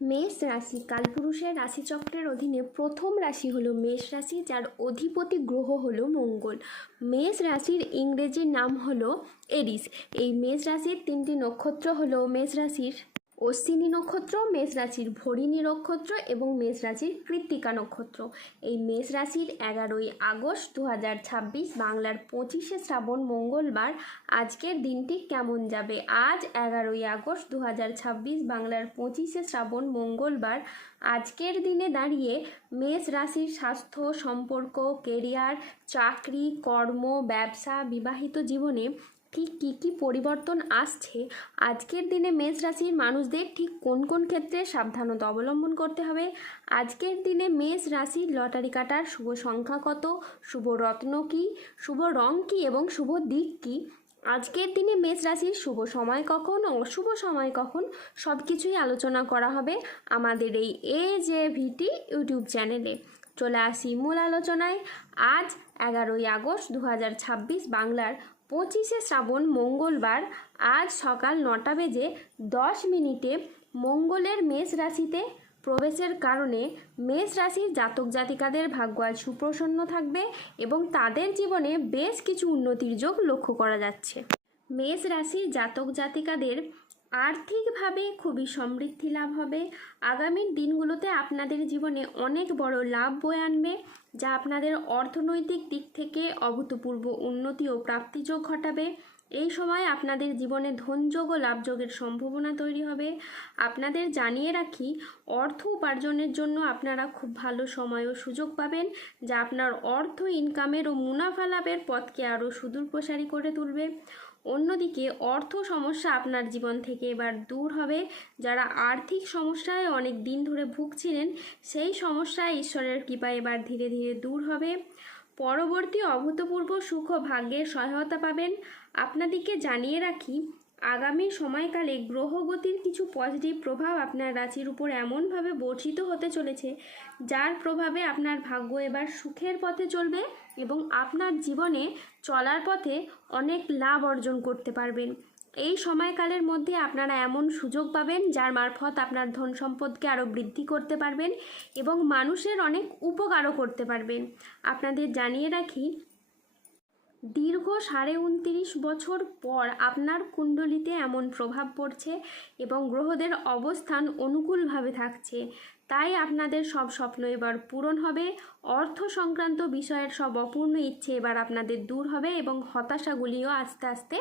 মেষ রাশি কালপুরুষের রাশিচক্রের অধীনে প্রথম রাশি হলো মেষ রাশি, যার অধিপতি গ্রহ হলো মঙ্গল। মেষ রাশির ইংরেজি নাম হলো এরিস। এই মেষ রাশির তিনটি নক্ষত্র হলো মেষ রাশির অশ্বিনী নক্ষত্র, মেষ রাশির ভরিণী নক্ষত্র এবং মেষ রাশির কৃত্তিকা নক্ষত্র। এই মেষ রাশির 11ই আগস্ট 2026 বাংলার 25শে শ্রাবণ মঙ্গলবার আজকের দিনটি কেমন যাবে? আজ 11ই আগস্ট 2026 বাংলার 25শে শ্রাবণ মঙ্গলবার আজকের দিনে দাঁড়িয়ে মেষ রাশির স্বাস্থ্য, সম্পর্ক, কেরিয়ার, চাকরি, কর্ম, ব্যবসা, বিবাহিত জীবনে ঠিক কী কী পরিবর্তন আসছে, আজকের দিনে মেষ রাশির মানুষদের ঠিক কোন কোন ক্ষেত্রে সাবধানতা অবলম্বন করতে হবে, আজকের দিনে মেষ রাশির লটারি কাটার শুভ সংখ্যা কত, শুভ রত্ন কী, শুভ রং কী এবং শুভ দিক কী, আজকের দিনে মেষ রাশির শুভ সময় কখন, অশুভ সময় কখন, সব কিছুই আলোচনা করা হবে আমাদের এই AJVT ইউটিউব চ্যানেলে। চলে আসি মূল আলোচনায়। আজ 11ই আগস্ট 2026 বাংলার 25শে শ্রাবণ মঙ্গলবার আজ সকাল 9:10 মঙ্গলের মেষ রাশিতে প্রবেশের কারণে মেষ রাশির জাতক জাতিকাদের ভাগ্য আজ সুপ্রসন্ন থাকবে এবং তাদের জীবনে বেশ কিছু উন্নতির যোগ লক্ষ্য করা যাচ্ছে। মেষ রাশির জাতক জাতিকাদের আর্থিকভাবে খুবই সমৃদ্ধি লাভ হবে। আগামীর দিনগুলোতে আপনাদের জীবনে অনেক বড় লাভ বয়ে আনবে, যা আপনাদের অর্থনৈতিক দিক থেকে অভূতপূর্ব উন্নতি ও প্রাপ্তিযোগ ঘটাবে। এই সময় আপনাদের জীবনে ধনযোগ ও লাভযোগের সম্ভাবনা তৈরি হবে। আপনাদের জানিয়ে রাখি, অর্থ উপার্জনের জন্য আপনারা খুব ভালো সময় ও সুযোগ পাবেন, যা আপনার অর্থ ইনকামের ও মুনাফা লাভের পথকে আরও সুদূর প্রসারী করে তুলবে। অন্যদিকে অর্থ সমস্যা আপনার জীবন থেকে এবার দূর হবে। যারা আর্থিক সমস্যায় অনেক দিন ধরে ভুগছিলেন, সেই সমস্যা ঈশ্বরের কৃপায় এবার ধীরে ধীরে দূর হবে। পরবর্তী অভূতপূর্ব সুখ ও ভাগ্যের সহায়তা পাবেন। আপনাদেরকে জানিয়ে রাখি, আগামী সময়কালে গ্রহগতির কিছু পজিটিভ প্রভাব আপনার রাশির উপর এমনভাবে বর্ষিত হতে চলেছে, যার প্রভাবে আপনার ভাগ্য এবার সুখের পথে চলবে এবং আপনার জীবনে চলার পথে অনেক লাভ অর্জন করতে পারবেন। এই সময়কালের মধ্যে আপনারা এমন সুযোগ পাবেন, যার মারফত আপনার ধন সম্পদকে আরও বৃদ্ধি করতে পারবেন এবং মানুষের অনেক উপকারও করতে পারবেন। আপনাদের জানিয়ে রাখি, দীর্ঘ 29.5 বছর পর আপনার কুণ্ডলিতে এমন প্রভাব পড়ছে এবং গ্রহদের অবস্থান অনুকূলভাবে থাকছে, তাই আপনাদের সব স্বপ্ন এবার পূরণ হবে। অর্থ সংক্রান্ত বিষয়ের সব অপূর্ণ ইচ্ছে এবার আপনাদের দূর হবে এবং হতাশাগুলিও আস্তে আস্তে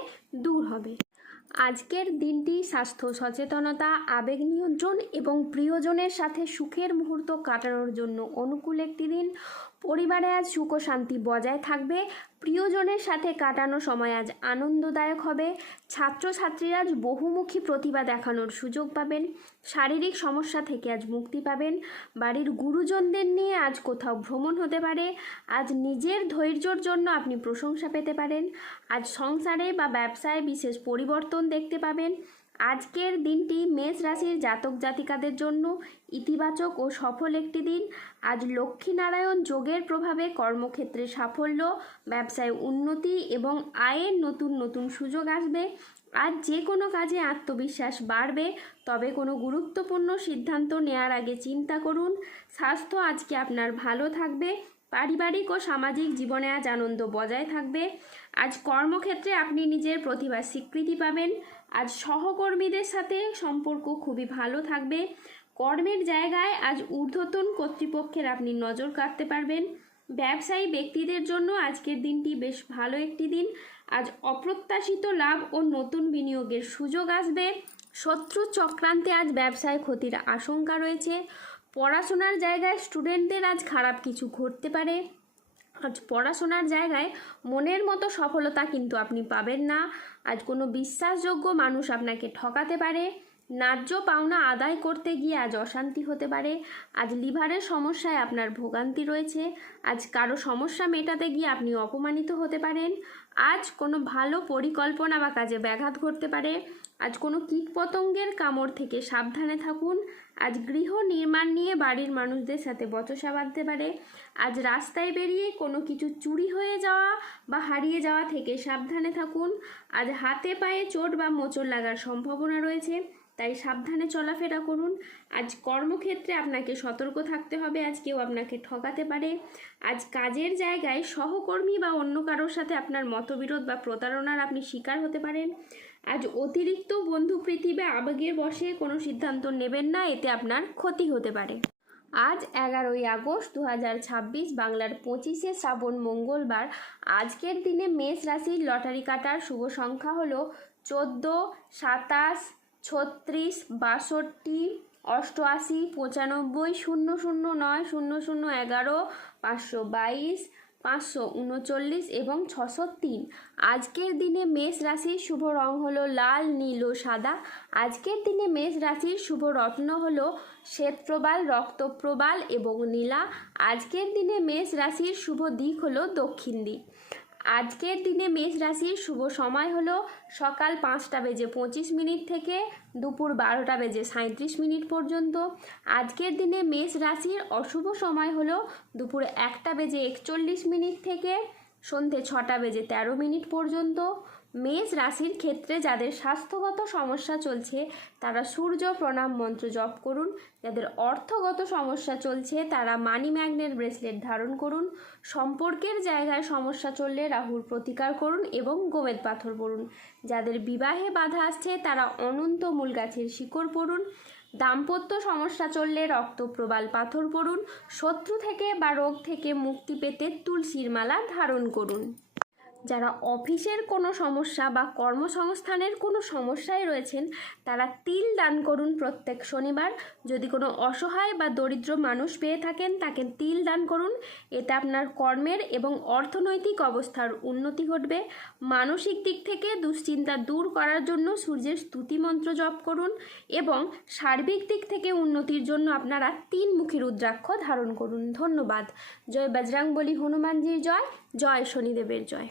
দূর হবে। আজকের দিনটি স্বাস্থ্য সচেতনতা, আবেগ নিয়ন্ত্রণ এবং প্রিয়জনের সাথে সুখের মুহূর্ত কাটানোর জন্য অনুকূল একটি দিন। পরিবারে আজ সুখ ও শান্তি বজায় থাকবে। প্রিয়জনের সাথে কাটানো সময় আজ আনন্দদায়ক হবে। ছাত্রছাত্রীরা আজ বহুমুখী প্রতিভা দেখানোর সুযোগ পাবেন। শারীরিক সমস্যা থেকে আজ মুক্তি পাবেন। বাড়ির গুরুজনদের নিয়ে আজ কোথাও ভ্রমণ হতে পারে। আজ নিজের ধৈর্যর জন্য আপনি প্রশংসা পেতে পারেন। আজ সংসারে বা ব্যবসায় বিশেষ পরিবর্তন দেখতে পাবেন। আজকের দিনটি মেষ রাশির জাতক জাতিকাদের জন্য ইতিবাচক ও সফল একটি দিন। আজ লক্ষ্মীনারায়ণ যোগের প্রভাবে কর্মক্ষেত্রে সাফল্য, ব্যবসায় উন্নতি এবং আয়ের নতুন নতুন সুযোগ আসবে। আজ যে কোনো কাজে আত্মবিশ্বাস বাড়বে, তবে কোনো গুরুত্বপূর্ণ সিদ্ধান্ত নেওয়ার আগে চিন্তা করুন। স্বাস্থ্য আজকে আপনার ভালো থাকবে। পারিবারিক ও সামাজিক জীবনে আজ আনন্দ বজায় থাকবে। আজ কর্মক্ষেত্রে আপনি নিজের প্রতিভার স্বীকৃতি পাবেন। আজ সহকর্মীদের সাথে সম্পর্ক খুবই ভালো থাকবে। কর্মের জায়গায় আজ ঊর্ধ্বতন কর্তৃপক্ষের আপনি নজর কাটতে পারবেন। ব্যবসায়ী ব্যক্তিদের জন্য আজকের দিনটি বেশ ভালো একটি দিন। আজ অপ্রত্যাশিত লাভ ও নতুন বিনিয়োগের সুযোগ আসবে। শত্রু চক্রান্তে আজ ব্যবসায় ক্ষতির আশঙ্কা রয়েছে। পড়াশোনার জায়গায় স্টুডেন্টদের আজ খারাপ কিছু ঘটতে পারে। আজ পড়াশোনার জায়গায় মনের মতো সফলতা কিন্তু আপনি পাবেন না। আজ কোনো বিশ্বাসযোগ্য মানুষ আপনাকে ঠকাতে পারে। ন্যায্য পাওনা আদায় করতে গিয়ে আজ অশান্তি হতে পারে। আজ লিভারের সমস্যায় আপনার ভোগান্তি রয়েছে। আজ কারো সমস্যা মেটাতে গিয়ে আপনি অপমানিত হতে পারেন। আজ কোনো ভালো পরিকল্পনা বা কাজে ব্যাঘাত ঘটতে পারে। আজ কোনো কীটপতঙ্গের কামড় থেকে সাবধানে থাকুন। আজ গৃহ নির্মাণ নিয়ে বাড়ির মানুষদের সাথে বচসা বাঁধতে পারে। আজ রাস্তায় বেরিয়ে কোনো কিছু চুরি হয়ে যাওয়া বা হারিয়ে যাওয়া থেকে সাবধানে থাকুন। আজ হাতে পায়ে চোট বা মোচড় লাগার সম্ভাবনা রয়েছে। তাই সাবধানে চলাফেরা করুন। আজ কর্মক্ষেত্রে আপনাকে সতর্ক থাকতে হবে, আজ কেউ আপনাকে ঠকাতে পারে। আজ কাজের জায়গায় সহকর্মী বা অন্য কারোর সাথে আপনার মতবিরোধ বা প্রতারণার আপনি শিকার হতে পারেন। আজ অতিরিক্ত বন্ধুপ্রীতি বা আবেগের বশে কোনো সিদ্ধান্ত নেবেন না, এতে আপনার ক্ষতি হতে পারে। আজ 11ই আগস্ট 2026, বাংলার 25শে শ্রাবণ, মঙ্গলবার। আজকের দিনে মেষ রাশির লটারি কাটার শুভ সংখ্যা হলো 14, 27, 36, 62, 88, 95, 009, 0011, 522, 539 এবং 603। আজকের দিনে মেষ রাশির শুভ রং হলো লাল, নীল ও সাদা। আজকের দিনে মেষ রাশির শুভ রত্ন হলো শ্বেতপ্রবাল, রক্তপ্রবাল এবং নীলা। আজকের দিনে মেষ রাশির শুভ দিক হলো দক্ষিণ দিক। আজকের দিনে মেষ রাশির শুভ সময় হলো সকাল 5টা বেজে 25 মিনিট থেকে দুপুর 12টা বেজে 37 মিনিট পর্যন্ত। আজকের দিনে মেষ রাশির অশুভ সময় হলো দুপুর 1টা বেজে 41 মিনিট থেকে সন্ধে 6টা বেজে 13 মিনিট পর্যন্ত। মেষ রাশির ক্ষেত্রে যাদের স্বাস্থ্যগত সমস্যা চলছে তারা সূর্য প্রণাম মন্ত্র জপ করুন। যাদের অর্থগত সমস্যা চলছে তারা মানি ম্যাগনেট ব্রেসলেট ধারণ করুন। সম্পর্কের জায়গায় সমস্যা চললে রাহুর প্রতিকার করুন এবং গোমেদ পাথর পড়ুন। যাদের বিবাহে বাধা আসছে তারা অনন্ত মূল গাছের শিকড় পড়ুন। দাম্পত্য সমস্যা চললে রক্তপ্রবাল পাথর পড়ুন। শত্রু থেকে বা রোগ থেকে মুক্তি পেতে তুলসীর মালা ধারণ করুন। যারা অফিসের কোনো সমস্যা বা কর্মসংস্থানের কোনো সমস্যায় রয়েছেন তারা তিল দান করুন প্রত্যেক শনিবার। যদি কোনো অসহায় বা দরিদ্র মানুষ পেয়ে থাকেন তাকে তিল দান করুন, এতে আপনার কর্মের এবং অর্থনৈতিক অবস্থার উন্নতি ঘটবে। মানসিক দিক থেকে দুশ্চিন্তা দূর করার জন্য সূর্যের স্তুতি মন্ত্র জপ করুন এবং সার্বিক দিক থেকে উন্নতির জন্য আপনারা 3 মুখী রুদ্রাক্ষ ধারণ করুন। ধন্যবাদ। জয় বজরংবলী, হনুমানজির জয়, জয় শনিদেবের জয়।